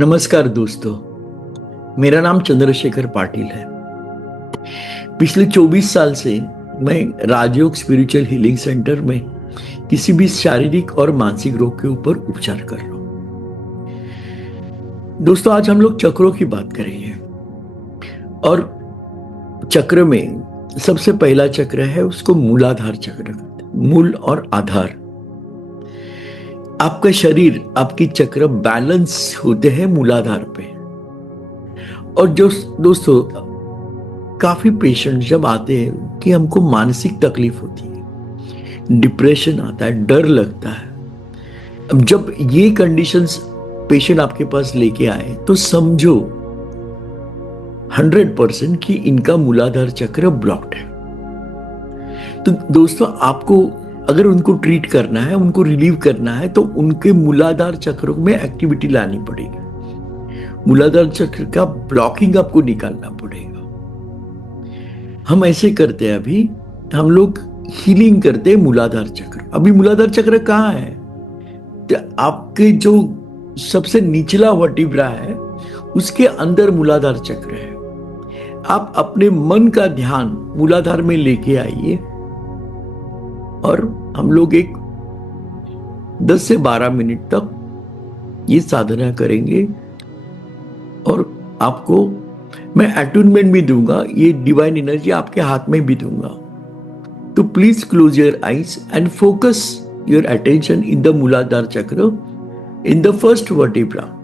नमस्कार दोस्तों, मेरा नाम चंद्रशेखर पाटिल है। पिछले 24 साल से मैं राजयोग स्पिरिचुअल हीलिंग सेंटर में किसी भी शारीरिक और मानसिक रोग के ऊपर उपचार कर रहा हूं। दोस्तों, आज हम लोग चक्रों की बात करेंगे और चक्र में सबसे पहला चक्र है, उसको मूलाधार चक्र कहते हैं। मूल और आधार, आपका शरीर, आपकी चक्र बैलेंस होते हैं मूलाधार पे। और जो दोस्तों, काफी पेशेंट जब आते हैं कि हमको मानसिक तकलीफ होती है, डिप्रेशन आता है, डर लगता है। अब जब ये कंडीशंस पेशेंट आपके पास लेके आए तो समझो 100% कि इनका मूलाधार चक्र ब्लॉक्ड है। तो दोस्तों, आपको अगर उनको ट्रीट करना है, उनको रिलीव करना है, तो उनके मूलाधार चक्र में एक्टिविटी लानी पड़ेगी। मूलाधार चक्र का ब्लॉकिंग आपको निकालना पड़ेगा। हम ऐसे करते हैं, अभी हम लोग हीलिंग करते हैं मूलाधार चक्र। अभी मूलाधार चक्र कहाँ है? तो आपके जो सबसे निचला वर्टिब्रा है, उसके अंदर मूलाधार चक्र है। आप अपने मन का ध्यान मूलाधार में लेके आइए और हम लोग एक 10 से 12 मिनट तक ये साधना करेंगे। और आपको मैं अटूनमेंट भी दूंगा, ये डिवाइन एनर्जी आपके हाथ में भी दूंगा। तो please close your eyes and focus your attention in the मूलाधार चक्र, इन द फर्स्ट वर्टिब्रा।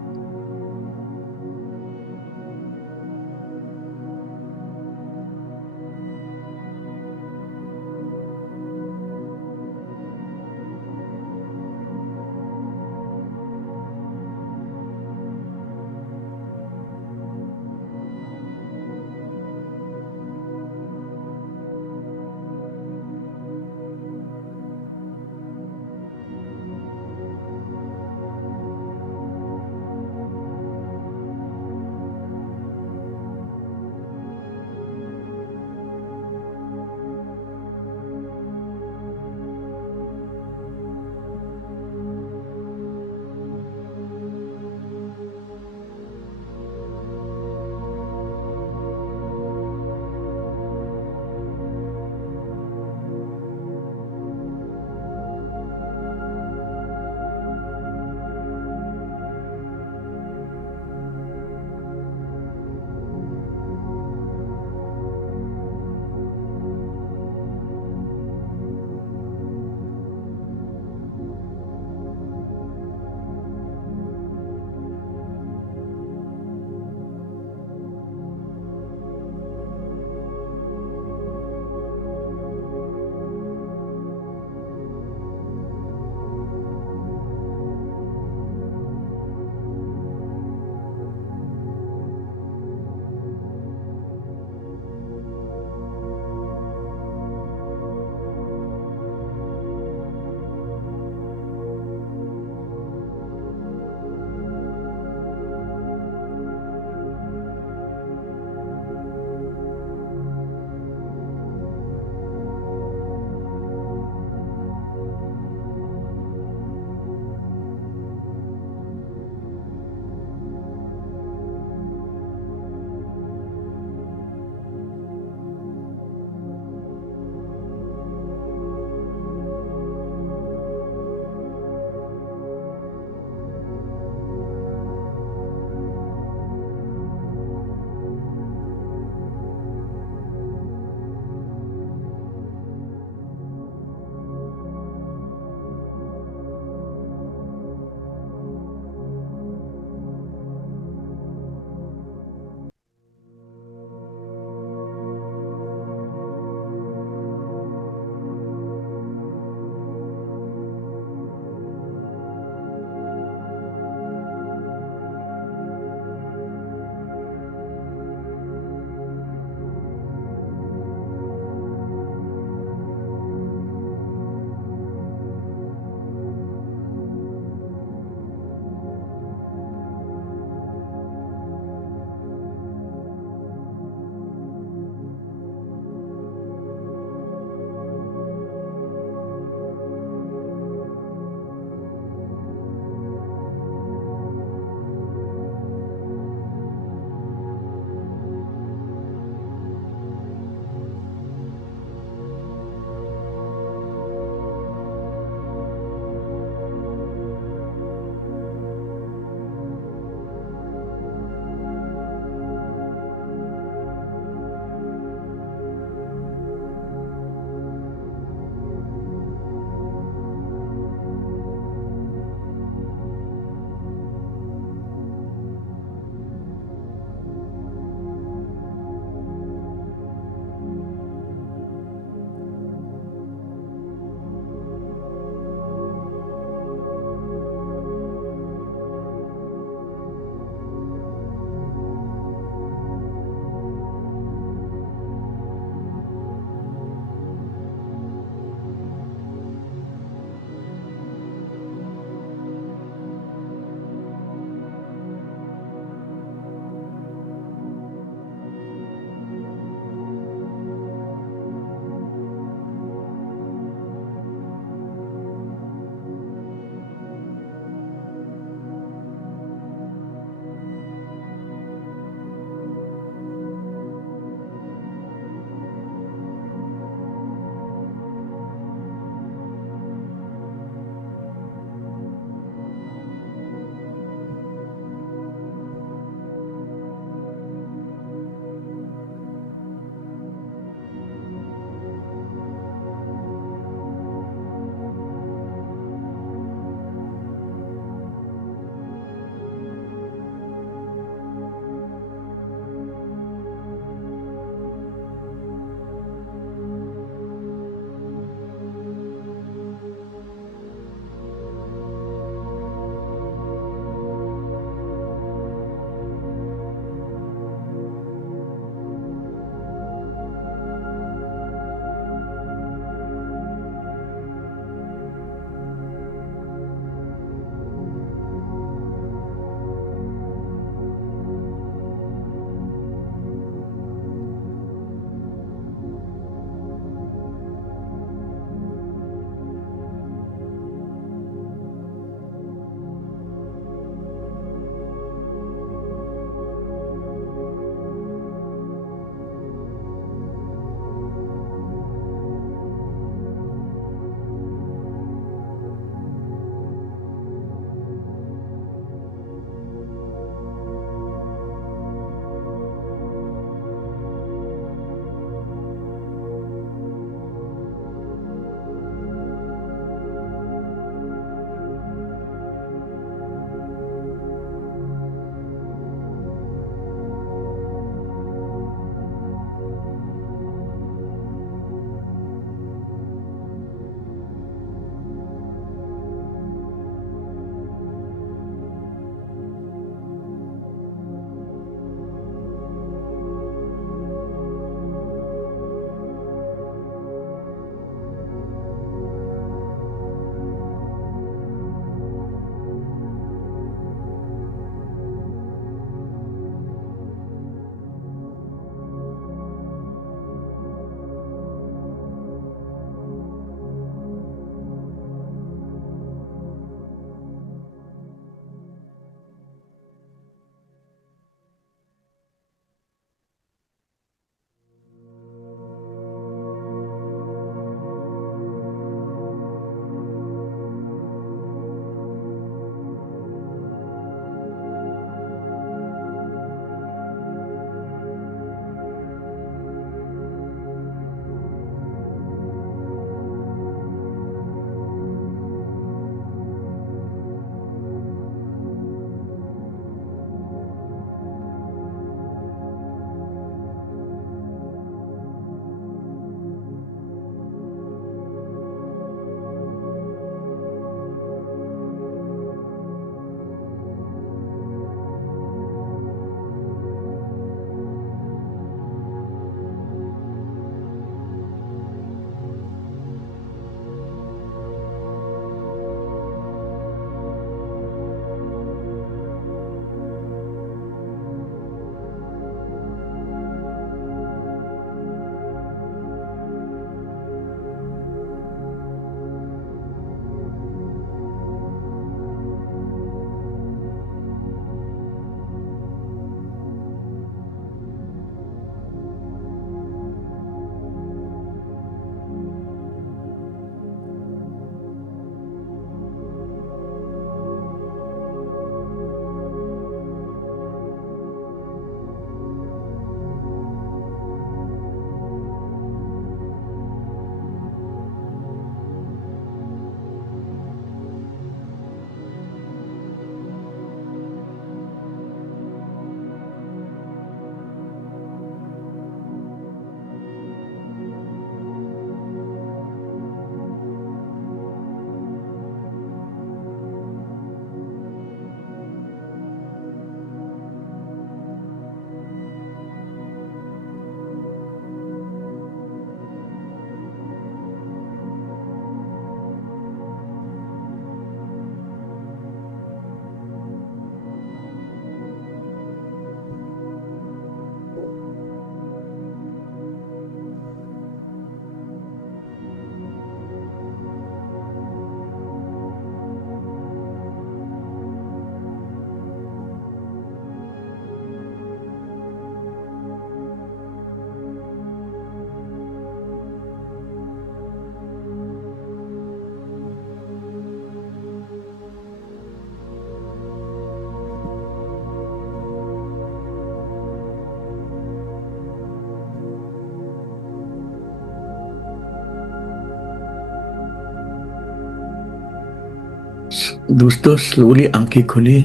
दोस्तों स्लोली आंखें खोलिए।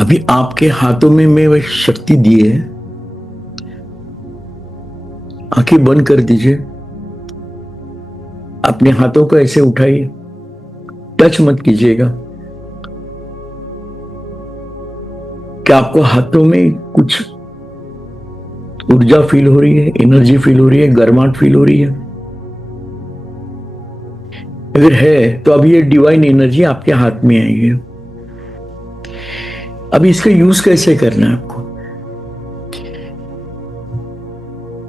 अभी आपके हाथों में मैं वह शक्ति दी है, आंखें बंद कर दीजिए। अपने हाथों को ऐसे उठाइए, टच मत कीजिएगा। क्या आपको हाथों में कुछ ऊर्जा फील हो रही है, एनर्जी फील हो रही है, गर्माहट फील हो रही है? अगर है तो अभी ये डिवाइन एनर्जी आपके हाथ में आई है। अभी इसका यूज कैसे करना है आपको?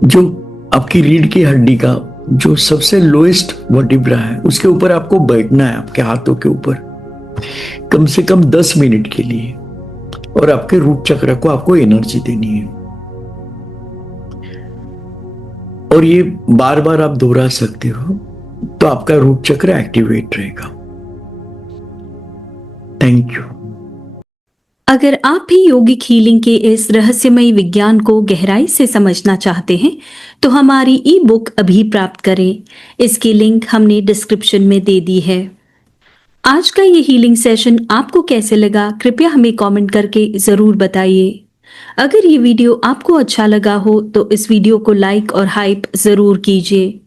जो आपकी रीढ़ की हड्डी का जो सबसे लोएस्ट वर्टिब्रा है उसके ऊपर आपको बैठना है, आपके हाथों के ऊपर कम से कम 10 मिनट के लिए, और आपके रूट चक्र को आपको एनर्जी देनी है। और ये बार बार आप दोहरा सकते हो, तो आपका रूट चक्र एक्टिवेट रहेगा। Thank you. अगर आप भी योगिक हीलिंग के इस रहस्यमयी विज्ञान को गहराई से समझना चाहते हैं तो हमारी ई बुक अभी प्राप्त करें। इसकी लिंक हमने डिस्क्रिप्शन में दे दी है। आज का ये हीलिंग सेशन आपको कैसे लगा, कृपया हमें कमेंट करके जरूर बताइए। अगर ये वीडियो आपको अच्छा लगा हो तो इस वीडियो को लाइक और हाइप जरूर कीजिए।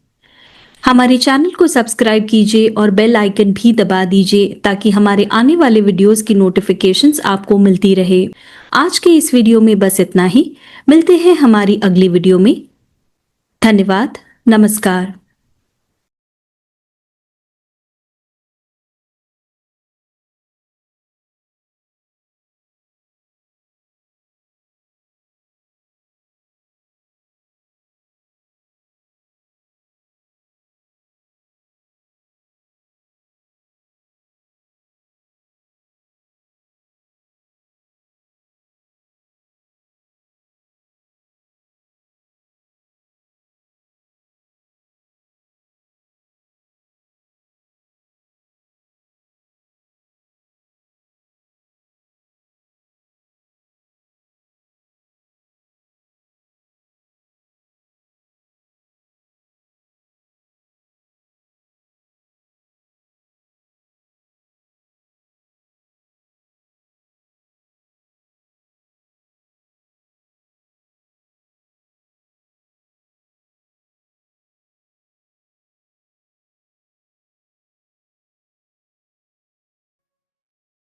हमारे चैनल को सब्सक्राइब कीजिए और बेल आइकन भी दबा दीजिए ताकि हमारे आने वाले वीडियोस की नोटिफिकेशंस आपको मिलती रहे। आज के इस वीडियो में बस इतना ही। मिलते हैं हमारी अगली वीडियो में। धन्यवाद। नमस्कार।